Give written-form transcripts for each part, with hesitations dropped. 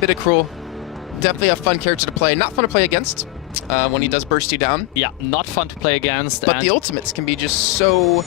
Bit of Cruel. Definitely a fun character to play. Not fun to play against when he does burst you down. Yeah, not fun to play against. But the ultimates can be just so...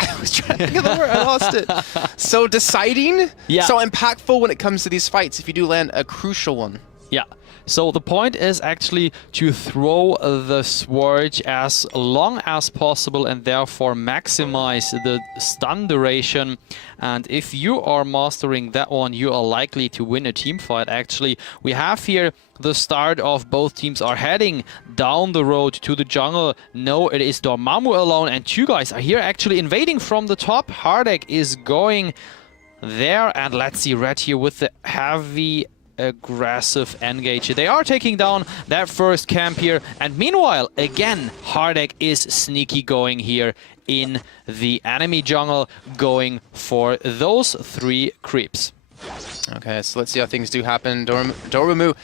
I was trying to think of the word, I lost it. So deciding, so impactful when it comes to these fights if you do land a crucial one. Yeah. So the point is actually to throw the sword as long as possible and therefore maximize the stun duration. And if you are mastering that one, you are likely to win a team fight. Actually, we have here the start of both teams are heading down the road to the jungle. No, it is Dormammu alone, and two guys are here actually invading from the top. Hardek is going there, and let's see Red here with the heavy aggressive engage. They are taking down that first camp here, and meanwhile again Hardek is sneaky going here in the enemy jungle, going for those 3 creeps. Okay, so let's see how things do happen. Dormammu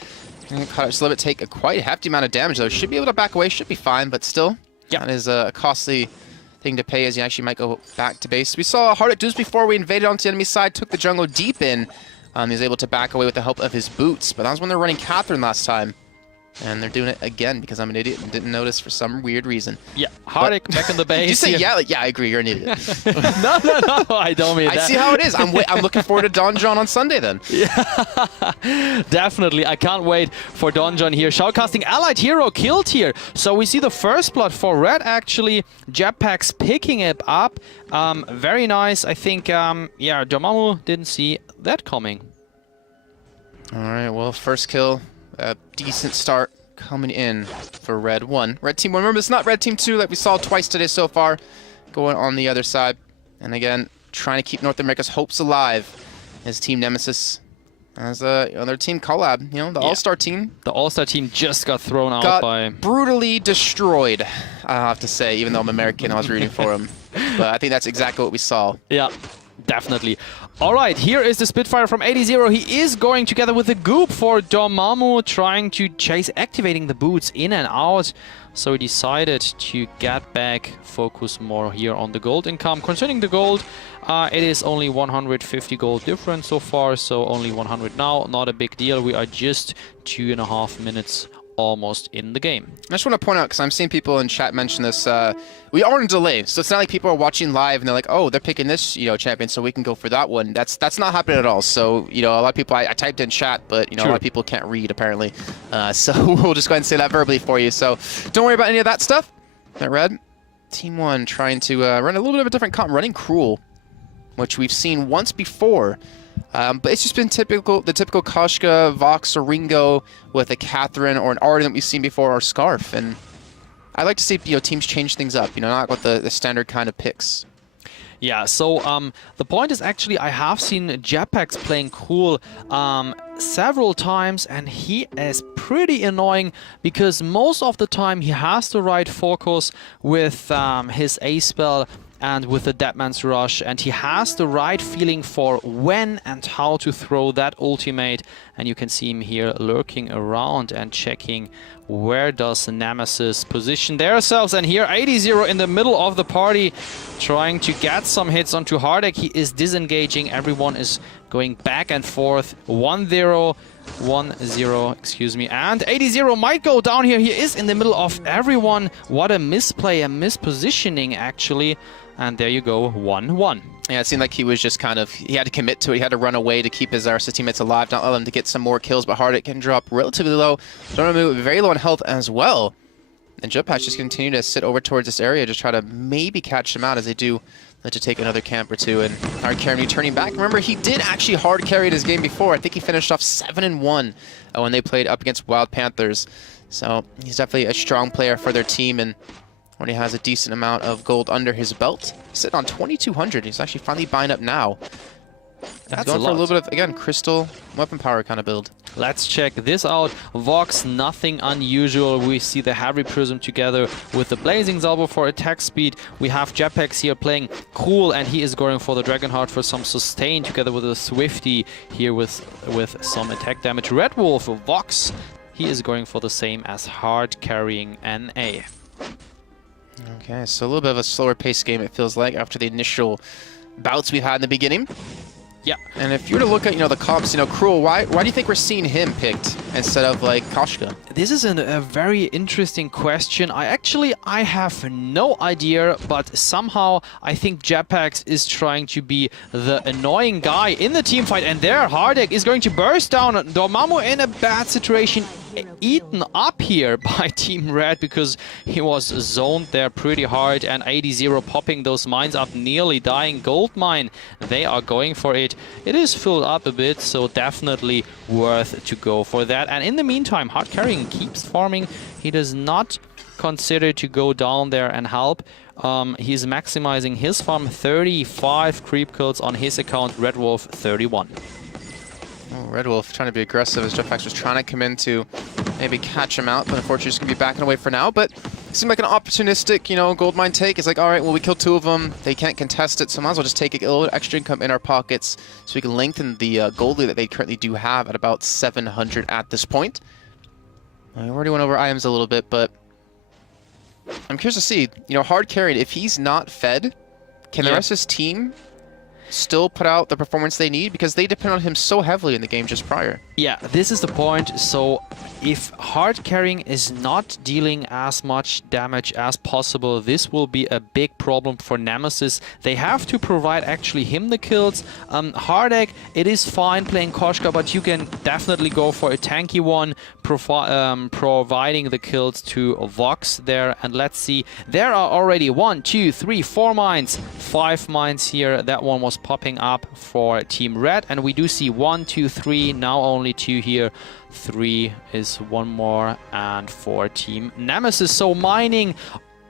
caught up Slibit, take a quite hefty amount of damage though. Should be able to back away, should be fine, but still that is a costly thing to pay as he actually might go back to base. We saw Hardek do this before. We invaded onto the enemy side, took the jungle deep in. He was able to back away with the help of his boots, but that was when they were running Catherine last time. And they're doing it again because I'm an idiot and didn't notice for some weird reason. Yeah, Hardek back in the base. Did you say yeah? Like, yeah, I agree, you're an idiot. No, I don't mean that. I see how it is. I'm looking forward to Donjon on Sunday then. Yeah, definitely. I can't wait for Donjon here. Shoutcasting allied hero killed here. So we see the first blood for Red actually. Jetpacks picking it up. Very nice. I think, yeah, Dormammu didn't see that coming. All right, well, first kill. A decent start coming in for Red 1. Red Team 1, remember, it's not Red Team 2 like we saw twice today so far, going on the other side. And again, trying to keep North America's hopes alive as Team Nemesis. As their team collab, you know, the All-Star team. The All-Star team just got thrown out by... brutally destroyed, I have to say, even though I'm American, I was rooting for him. But I think that's exactly what we saw. Yeah. Definitely. All right, here is the Spitfire from 80. He is going together with the Goop for Dormammu, trying to chase, activating the boots in and out. So he decided to get back, focus more here on the gold income. Concerning the gold, it is only 150 gold difference so far, so only 100 now. Not a big deal. We are just 2.5 minutes almost in the game. I just want to point out, because I'm seeing people in chat mention this, we are in delay, so it's not like people are watching live and they're like, oh, they're picking this, you know, champion, so we can go for that one. That's not happening at all. So, you know, a lot of people, I typed in chat, but, you know, a lot of people can't read, apparently. So we'll just go ahead and say that verbally for you. So don't worry about any of that stuff. That Red, Team 1 trying to run a little bit of a different comp, running Cruel, which we've seen once before. But it's just been the typical Koshka, Vox, or Ringo with a Catherine or an Arden that we've seen before, or Scarf. And I like to see, you know, teams change things up, you know, not with the standard kind of picks. Yeah, so the point is actually I have seen Jetpacks playing Cool several times, and he is pretty annoying because most of the time he has the right focus with his A spell and with the Deadman's Rush, and he has the right feeling for when and how to throw that ultimate. And you can see him here lurking around and checking where does Nemesis position themselves. And here 80 in the middle of the party, trying to get some hits onto Hardek. He is disengaging. Everyone is going back and forth. 1-0, 1-0, excuse me. And 80 might go down here. He is in the middle of everyone. What a misplay, a mispositioning actually. And there you go, 1-1. Yeah, it seemed like he was just kind of, he had to commit to it. He had to run away to keep his Arsa teammates alive, not allow them to get some more kills, but Hardek can drop relatively low. Dormammu very low on health as well. And Jetpacks just continue to sit over towards this area, just try to maybe catch them out as they do to take another camp or two. And hard carry turning back. Remember, he did actually hard carry his game before. I think he finished off 7-1 when they played up against Wild Panthers. So he's definitely a strong player for their team, and when he has a decent amount of gold under his belt. He's sitting on 2,200. He's actually finally buying up now. That's going for a little bit of, again, crystal weapon power kind of build. Let's check this out. Vox, nothing unusual. We see the Heavy Prism together with the Blazing Salvo for attack speed. We have Jetpacks here playing Cool, and he is going for the Dragonheart for some sustain together with a Swifty here with some attack damage. Red Wolf, Vox, he is going for the same as hard carrying NA. Okay, so a little bit of a slower pace game, it feels like, after the initial bouts we've had in the beginning. Yeah. And if you were to look at, the comps, Cruel, why do you think we're seeing him picked instead of, like, Koshka? This is a very interesting question. I have no idea, but somehow I think Jetpacks is trying to be the annoying guy in the team fight, and there Hardek is going to burst down. Dormammu in a bad situation, eaten up here by Team Red because he was zoned there pretty hard, and 80 popping those mines up, nearly dying. Gold mine, they are going for it. It is filled up a bit, so definitely worth to go for that. And in the meantime, Hard Carrying keeps farming. He does not consider to go down there and help. He's maximizing his farm. 35 creep kills on his account. Red Wolf 31. Oh, Red Wolf trying to be aggressive as Jetpacks was trying to come in to maybe catch him out, but unfortunately just going to be backing away for now. But it seemed like an opportunistic, gold mine take. It's like, all right, well, we killed 2 of them. They can't contest it, so might as well just take a little extra income in our pockets so we can lengthen the gold lead that they currently do have at about 700 at this point. I already went over items a little bit, but I'm curious to see, Hard Carried, if he's not fed, can the rest of his team still put out the performance they need? Because they depend on him so heavily in the game just prior. Yeah, this is the point. So if Hard Carrying is not dealing as much damage as possible, this will be a big problem for Nemesis. They have to provide actually him the kills. Hardek, it is fine playing Koshka, but you can definitely go for a tanky one, providing the kills to Vox there. And let's see, there are already 1, 2, 3, 4 mines, 5 mines here. That one was popping up for Team Red, and we do see 1, 2, 3, now only 2 here. 3 is 1 more, and 4 Team Nemesis. So mining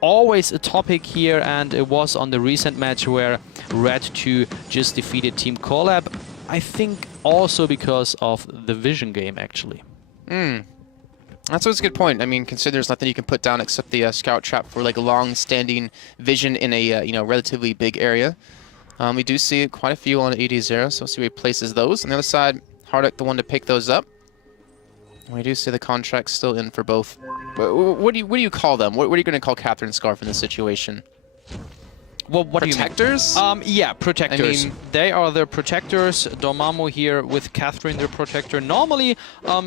always a topic here, and it was on the recent match where Red 2 just defeated Team Collab. I think also because of the vision game, actually. That's always a good point. I mean, consider there's nothing you can put down except the scout trap for like long-standing vision in a relatively big area. We do see quite a few on 80, so we'll see where he places those. On the other side, Hardek the one to pick those up. We do see the contracts still in for both. What do you call them? What are you going to call Catherine Scarf in this situation? Well, what protectors? Do you mean? Yeah, protectors. I mean, they are the protectors. Dormammu here with Catherine, the protector. Normally,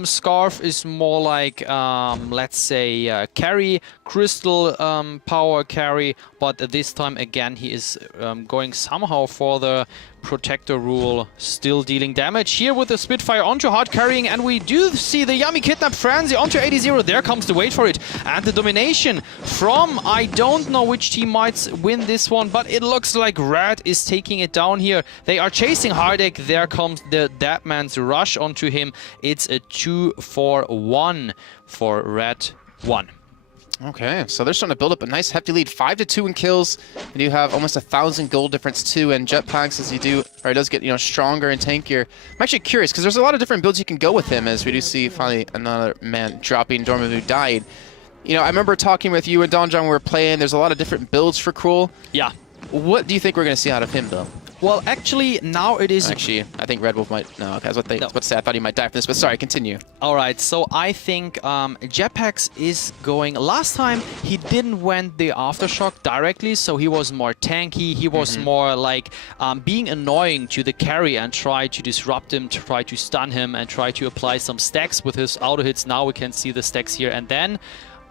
Scarf is more like, let's say, carry, crystal power carry. But this time, again, he is going somehow for the protector rule, still dealing damage here with the Spitfire onto Hard Carrying, and we do see the Yummy Kidnap Frenzy onto 80. There comes the wait for it, and the domination from, I don't know which team might win this one, but it looks like Red is taking it down here. They are chasing Hardek. There comes the Deadman's Rush onto him. It's a 2-4-1 for Red 1. Okay, so they're starting to build up a nice hefty lead, 5-2 in kills. You do have almost 1,000 gold difference too, and Jetpacks as you do, or it does get stronger and tankier. I'm actually curious because there's a lot of different builds you can go with him, as we do see finally another man dropping. Dormammu died. I remember talking with you and Don John when we were playing. There's a lot of different builds for Cruel. Yeah. What do you think we're going to see out of him though? Well, actually, now it is... Actually, I think Red Wolf might... No, okay, I was about to say, I thought he might die from this, but sorry, continue. All right, so I think Jetpacks is going... Last time, he didn't went the Aftershock directly, so he was more tanky. He was more like being annoying to the carry and try to disrupt him, try to stun him, and try to apply some stacks with his auto hits. Now we can see the stacks here, and then...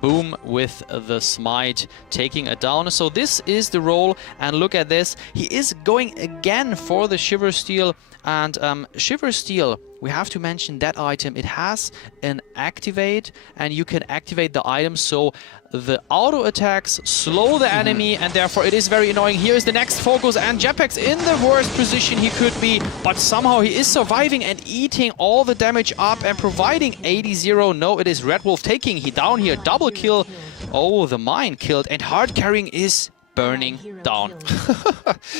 boom, with the smite, taking it down. So this is the role, and look at this. He is going again for the Shiver Steel, and Shiver Steel, we have to mention that item. It has an activate, and you can activate the item so the auto attacks slow the enemy, and therefore it is very annoying. Here is the next focus, and Jetpacks in the worst position he could be, but somehow he is surviving and eating all the damage up and providing 80. No, it is Red Wolf taking he down here. Double kill. Oh, the mine killed, and Hard Carrying is burning down.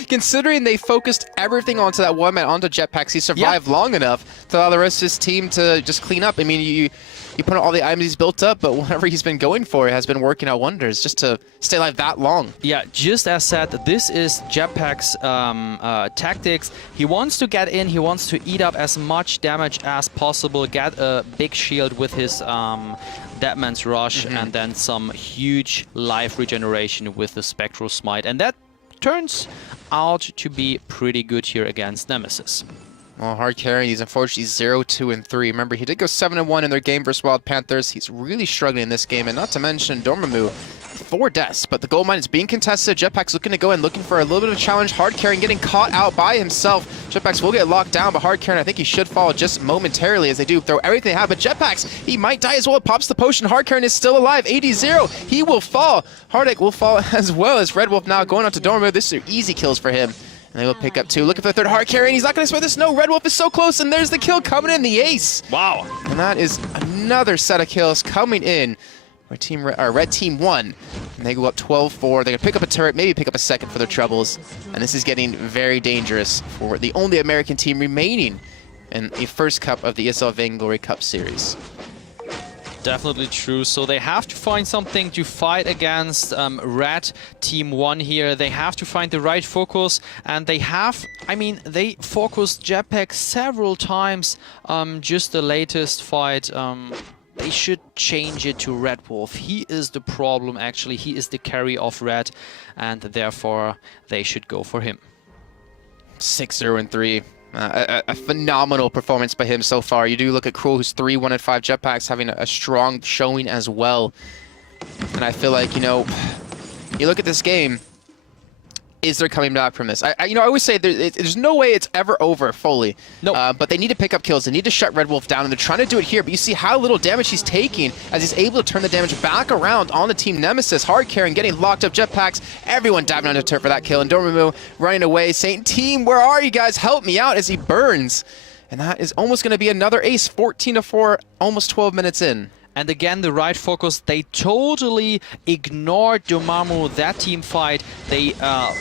Considering they focused everything onto that one man, onto Jetpacks, he survived long enough to allow the rest of his team to just clean up. I mean, you put on all the items he's built up, but whatever he's been going for has been working out wonders just to stay alive that long. Yeah, just as said, this is Jetpack's tactics. He wants to get in, he wants to eat up as much damage as possible, get a big shield with his Deadman's Rush, and then some huge life regeneration with the Spectral Smite. And that turns out to be pretty good here against Nemesis. Well, hard carrying, he's unfortunately 0-2-3. Remember, he did go 7-1 in their game versus Wild Panthers. He's really struggling in this game, and not to mention Dormammu, 4 deaths, but the gold mine is being contested. Jetpack's looking to go in, looking for a little bit of a challenge. Hard carrying getting caught out by himself. Jetpacks will get locked down, but hard carrying, I think he should fall just momentarily as they do throw everything they have. But Jetpacks, he might die as well. Pops the potion. Hard carrying is still alive. 80-0. He will fall. Hardik will fall as well as Red Wolf now going on to Dormammu. This is easy kills for him. And they will pick up 2. Looking for the third hard carry, and he's not going to spare the snow. Red Wolf is so close, and there's the kill coming in, the ace. Wow. And that is another set of kills coming in. Red Team 1. And they go up 12-4. They're going to pick up a turret, maybe pick up a second for their troubles. And this is getting very dangerous for the only American team remaining in the first cup of the ESL Vainglory Cup Series. Definitely true. So they have to find something to fight against Red Team 1 here. They have to find the right focus, and they have, I mean, they focused Jetpack several times. Just the latest fight, they should change it to Red Wolf. He is the problem, actually. He is the carry of Red, and therefore they should go for him. 6-0-3. A phenomenal performance by him so far. You do look at Cruel, who's 3-1-5 Jetpacks, having a strong showing as well. And I feel like, you know, you look at this game, is there coming back from this? I always say there's no way it's ever over fully. No. But they need to pick up kills. They need to shut Red Wolf down, and they're trying to do it here. But you see how little damage he's taking as he's able to turn the damage back around on the Team Nemesis. Hard carrying, getting locked up. Jetpacks, everyone diving onto turret for that kill. And Dormammu running away, saying, "Team, where are you guys? Help me out," as he burns. And that is almost going to be another ace, 14-4, almost 12 minutes in. And again, the right focus, they totally ignored Dormammu, that team fight. They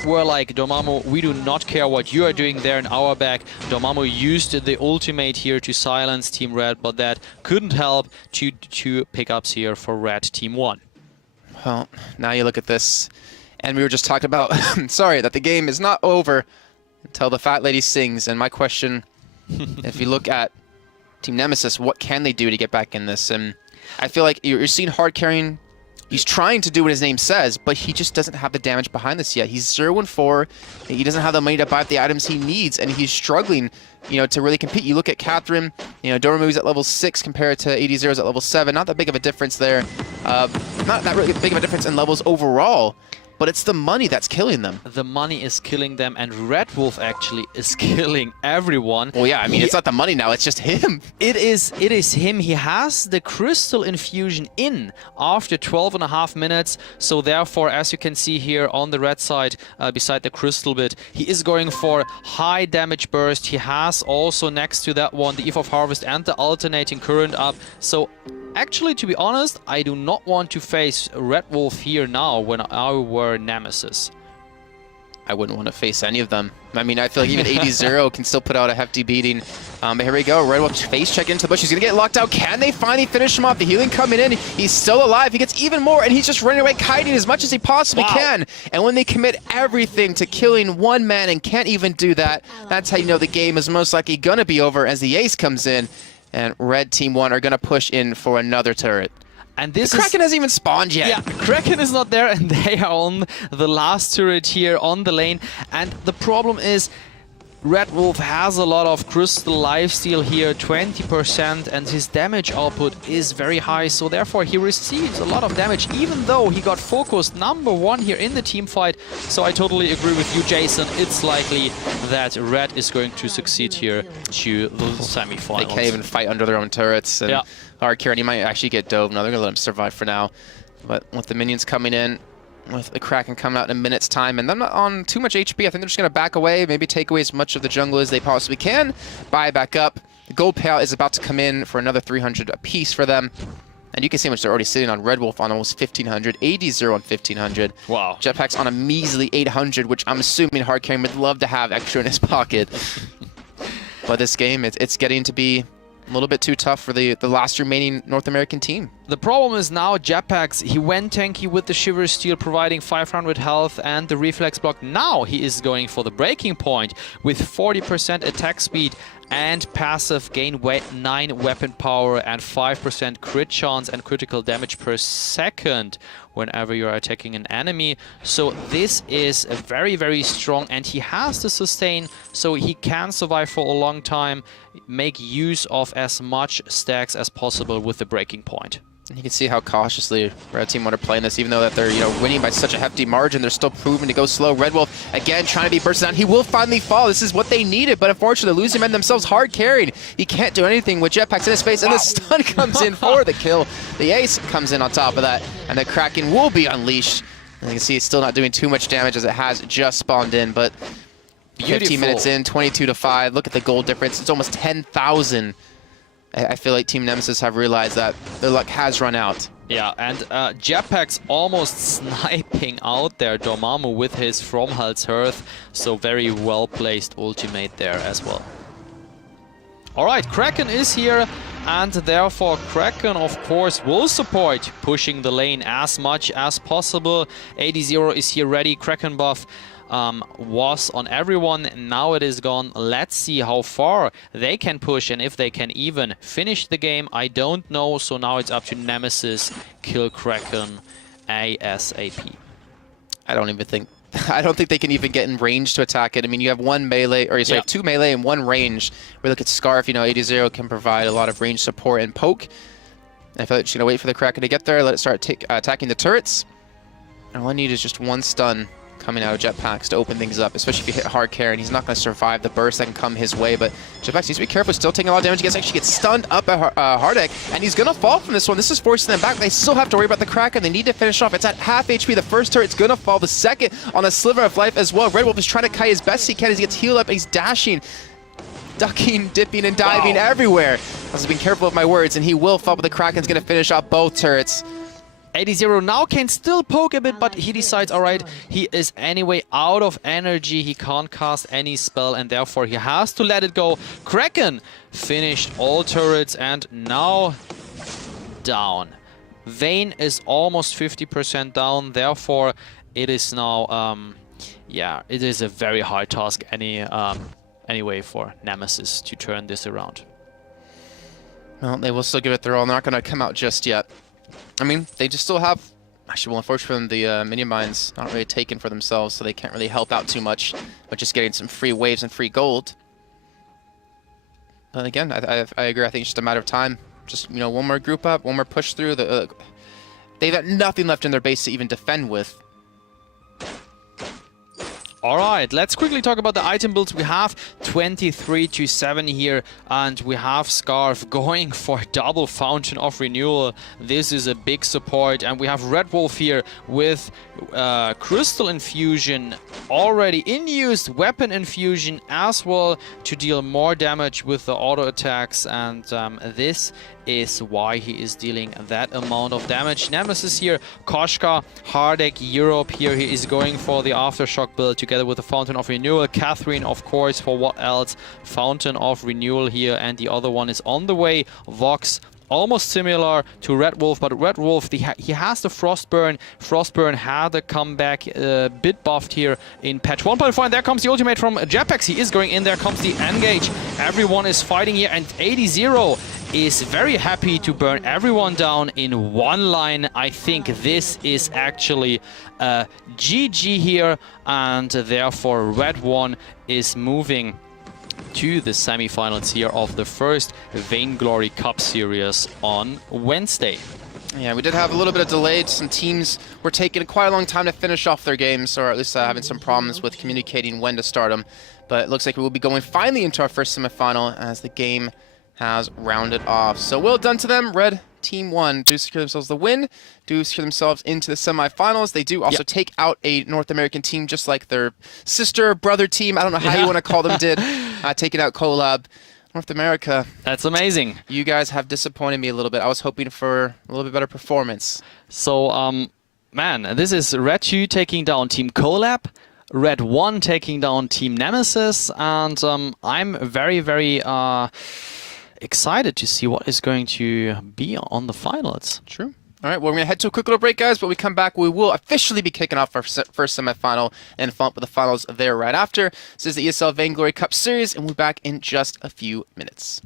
were like, Dormammu, we do not care what you are doing there in our back. Dormammu used the ultimate here to silence Team Red, but that couldn't help. Two pickups here for Red Team 1. Well, now you look at this, and we were just talking about, sorry, that the game is not over until the fat lady sings. And my question, if you look at Team Nemesis, what can they do to get back in this? And I feel like you're seeing hard carrying. He's trying to do what his name says, but he just doesn't have the damage behind this yet. He's 0-4. He doesn't have the money to buy up the items he needs, and he's struggling, you know, to really compete. You look at Catherine, you know, Dormammu's at level 6 compared to 80-0's at level 7. Not that big of a difference there. Not that really big of a difference in levels overall. But it's the money that's killing them. The money is killing them, and Red Wolf actually is killing everyone. Well, yeah, I mean, it's not the money now, it's just him. It is him. He has the crystal infusion in after 12.5 minutes. So therefore, as you can see here on the red side, beside the crystal bit, he is going for high damage burst. He has also next to that one the Eve of Harvest and the alternating current up. So actually, to be honest, I do not want to face Red Wolf here now when I were Nemesis. I wouldn't want to face any of them. I mean, I feel like even 80-0 can still put out a hefty beating. But here we go. Red Wolf face check into the bush. He's going to get locked out. Can they finally finish him off? The healing coming in. He's still alive. He gets even more, and he's just running away, kiting as much as he possibly can. And when they commit everything to killing one man and can't even do that, that's how you know the game is most likely going to be over as the ace comes in. And Red Team 1 are going to push in for another turret. And this Kraken hasn't even spawned yet. Yeah, Kraken is not there, and they are on the last turret here on the lane. And the problem is, Red Wolf has a lot of crystal lifesteal here, 20%, and his damage output is very high, so therefore he receives a lot of damage, even though he got focused #1 here in the team fight. So I totally agree with you, Jason. It's likely that Red is going to succeed here to the semifinals. They can't even fight under their own turrets. And hard carry, he might actually get dove. No, they're going to let him survive for now. But with the minions coming in, with the Kraken coming out in a minute's time, and they're not on too much HP. I think they're just going to back away, maybe take away as much of the jungle as they possibly can, buy back up. The gold payout is about to come in for another 300 apiece for them. And you can see how much they're already sitting on. Red Wolf on almost 1,500, 80-0 on 1,500. Wow. Jetpack's on a measly 800, which I'm assuming hard carrying would love to have extra in his pocket. But this game, it's getting to be a little bit too tough for the last remaining North American team. The problem is now Jetpacks, he went tanky with the Shiver Steel, providing 500 health and the reflex block. Now he is going for the breaking point with 40% attack speed and passive gain 9 weapon power and 5% crit chance and critical damage per second whenever you are attacking an enemy. So this is very, very strong, and he has the sustain, so he can survive for a long time, make use of as much stacks as possible with the breaking point. You can see how cautiously Red Team are playing this, even though that they're winning by such a hefty margin. They're still proving to go slow. Red Wolf again trying to be bursted down. He will finally fall. This is what they needed, but unfortunately, losing men themselves hard carried. He can't do anything with jetpacks in his face, and the stun comes in for the kill. The ace comes in on top of that, and the Kraken will be unleashed. And you can see it's still not doing too much damage as it has just spawned in, but 15 minutes in, 22-5. Look at the gold difference. It's almost 10,000. I feel like Team Nemesis have realized that their luck has run out. Yeah, and Jetpack's almost sniping out there Dormammu with his From Hell's Hearth, so very well-placed ultimate there as well. Alright, Kraken is here, and therefore Kraken, of course, will support pushing the lane as much as possible. 80 is here ready, Kraken buff was on everyone, now it is gone. Let's see how far they can push and if they can even finish the game. I don't know, so now it's up to Nemesis, kill Kraken ASAP. I don't think they can even get in range to attack it. I mean, you have one melee, or you have 2 melee and 1 range. We look at Scarf, 80 can provide a lot of range support and poke. I feel like just gonna wait for the Kraken to get there, let it start attacking the turrets. And all I need is just 1 stun coming out of Jetpacks to open things up, especially if you hit hard carry, and he's not going to survive the burst that can come his way. But Jetpacks needs to be careful, still taking a lot of damage. He actually gets stunned up at Hardek, and he's going to fall from this one. This is forcing them back. They still have to worry about the Kraken. They need to finish off. It's at half HP. The first turret's going to fall. The second on a sliver of life as well. Red Wolf is trying to kite as best he can as he gets healed up, and he's dashing, ducking, dipping, and diving everywhere. I was being careful of my words, and he will fall, but the Kraken's going to finish off both turrets. 80 now can still poke a bit, but he decides, alright, he is anyway out of energy, he can't cast any spell, and therefore he has to let it go. Kraken finished all turrets and now down. Vayne is almost 50% down, therefore it is now, yeah, it is a very hard task anyway for Nemesis to turn this around. Well, they will still give it their all. They're not going to come out just yet. I mean, they just still have, actually, well, unfortunately, the minion mines not really taken for themselves, so they can't really help out too much, but just getting some free waves and free gold. But again, I agree. I think it's just a matter of time. Just, one more group up, one more push through. They've got nothing left in their base to even defend with. Alright, let's quickly talk about the item builds. We have 23-7 here, and we have Scarf going for double Fountain of Renewal. This is a big support, and we have Red Wolf here with Crystal Infusion already in use, Weapon Infusion as well to deal more damage with the auto attacks, and this is why he is dealing that amount of damage. Nemesis here, Koshka, Hardek, Europe here, he is going for the Aftershock build together with the Fountain of Renewal. Catherine, of course, for what else? Fountain of Renewal here, and the other one is on the way. Vox, almost similar to Red Wolf, but Red Wolf, he has the Frostburn. Frostburn had a comeback, bit buffed here in patch 1.5. And there comes the ultimate from Jetpacks. He is going in. There comes the Engage. Everyone is fighting here, and 80 is very happy to burn everyone down in one line. I think this is actually GG here, and therefore Red 1 is moving to the semi-finals here of the first Vainglory Cup Series on Wednesday. Yeah, we did have a little bit of delay. Some teams were taking quite a long time to finish off their games, or at least having some problems with communicating when to start them. But it looks like we will be going finally into our first semi-final as the game has rounded off. So well done to them. Red Team 1 do secure themselves the win, do secure themselves into the semifinals. They do also take out a North American team, just like their sister, brother team, I don't know how you want to call them, did. Taking out Collab. North America. That's amazing. You guys have disappointed me a little bit. I was hoping for a little bit better performance. So, man, this is Red 2 taking down Team Collab, Red 1 taking down Team Nemesis, and I'm very, very excited to see what is going to be on the finals. True. All right, well, we're going to head to a quick little break, guys, but when we come back, we will officially be kicking off our first semifinal and following up with the finals there right after. This is the ESL Vainglory Cup Series, and we'll be back in just a few minutes.